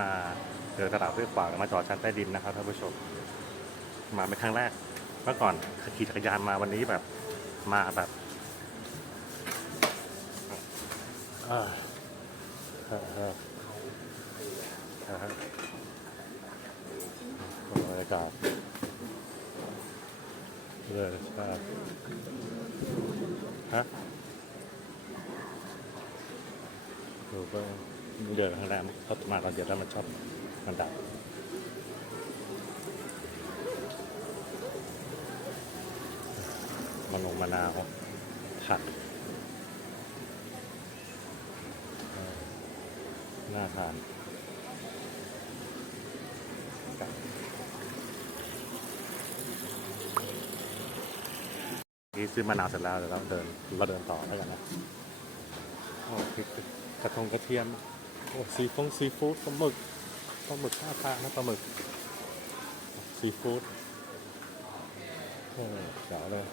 มาเดินตลาดห้วยขวางมาจอดชั้นใต้ดินนะครับท่านผู้ชม มาเป็นครั้งแรก เมื่อก่อนขี่จักรยานมาวันนี้แบบมาแบบออเออเออเออบรรยากาศเลยใช่ฮะดูก็ เดินข้างแรกเขามาตอนเดียวแล้วมันชอบมันดับมะนงมะนาวผักน่าทานนี่ซื้อมะนาวเสร็จแล้วเดี๋ยวเราเดินเราเดินต่อแล้วกันนะโอ้พริกกระทงกระเทียม โอ้ซีฟงซีฟู้ดปลาหมึกปลาหมึกท่าทางนะปลาหมึกซีฟู้ดโอ้เจ๋วเลย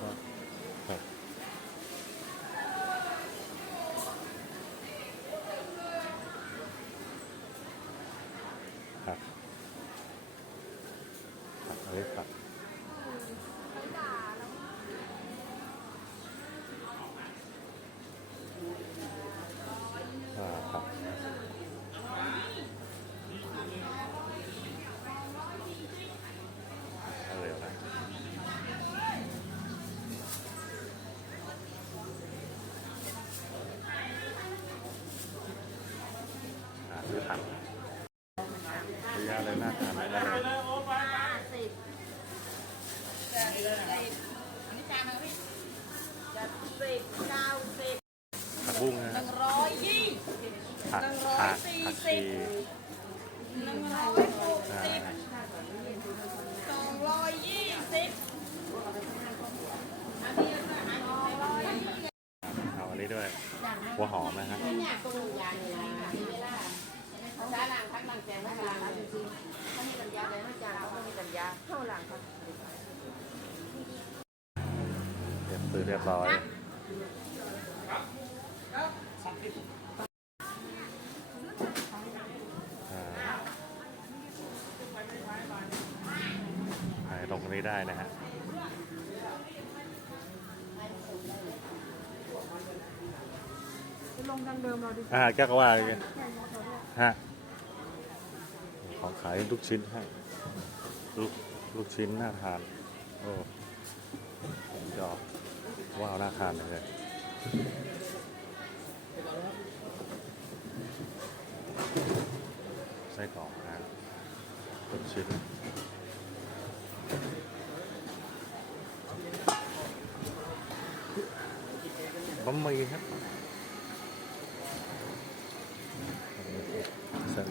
ครับครับครับอันนี้ครับอ่าครับเอาเร็วนะ หาซื้อผัก ซื้อยาเลยน่าทานเลยนะเลยสิบจะสิบอันนี้จานนึงพี่จะสิบเก้าสิบผักบุ้งนะหนึ่งร้อยยี่ผักหนึ่งร้อยผักสี่ผักสิชีบหนึ่งร้อยหกสิบสองร้อยยี่สิบอันนี้สองร้อยยี่สิบ เอาอันนี้ด้วย หัวหอมนะฮะ เนี่ยตรงยางนี่นะมีเวลาเขาใช้ล้างพักล้างแกงไม่ล้างแล้วจริงๆเขามีน้ำยาเลยเขาจางเขามีน้ำยาเข้าล้างพัก เตรียม ซื้อเรียบร้อยอ่าไปลงตรงนี้ได้นะฮะลงดังเดิมเราดิอ่าแก้วก็ว่าอย่างเงี้ยฮะของขายลูกชิ้นให้ลูกลูกชิ้นน่าทาน ว้าวน่าทานเลยไส้กรอกนะลูกชิ้นบะหมี่ครับเส้น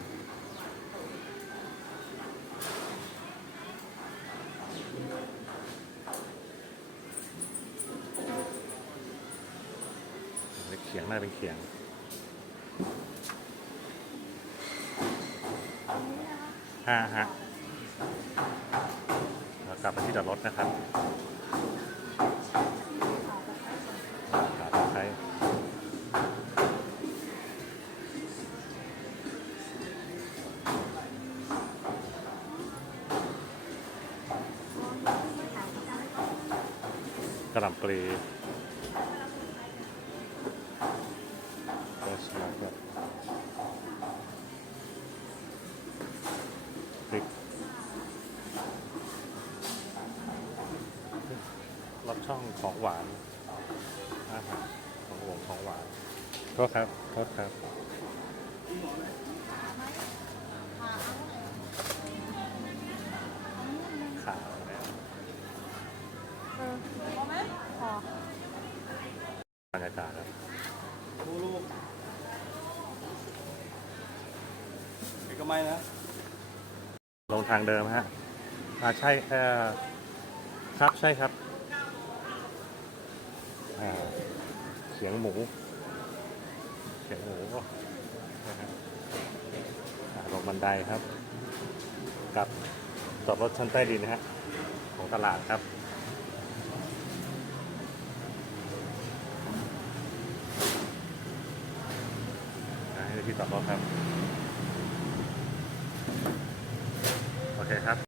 เขียง น่าเป็นเขียง ห้าฮะเรากลับไปที่จอดรถนะครับขาตะไคร้กระหล่ำปลีโรสมาครับพริก รับช่องของหวานอาหารของหวงของหวานโทษครับโทษครับขาวแล้วเออพอไหมพอบรรยากาศครับนี่ก็ไม่นะ ลงทางเดิมฮะอ่าใช่เอ่อครับใช่ครับอ่า เขียงหมูเขียงหมูนะฮะอ่าลงบันไดครับ กับจอดรถชั้นใต้ดินนะฮะของตลาดครับอ่าให้ที่จอดรถครับ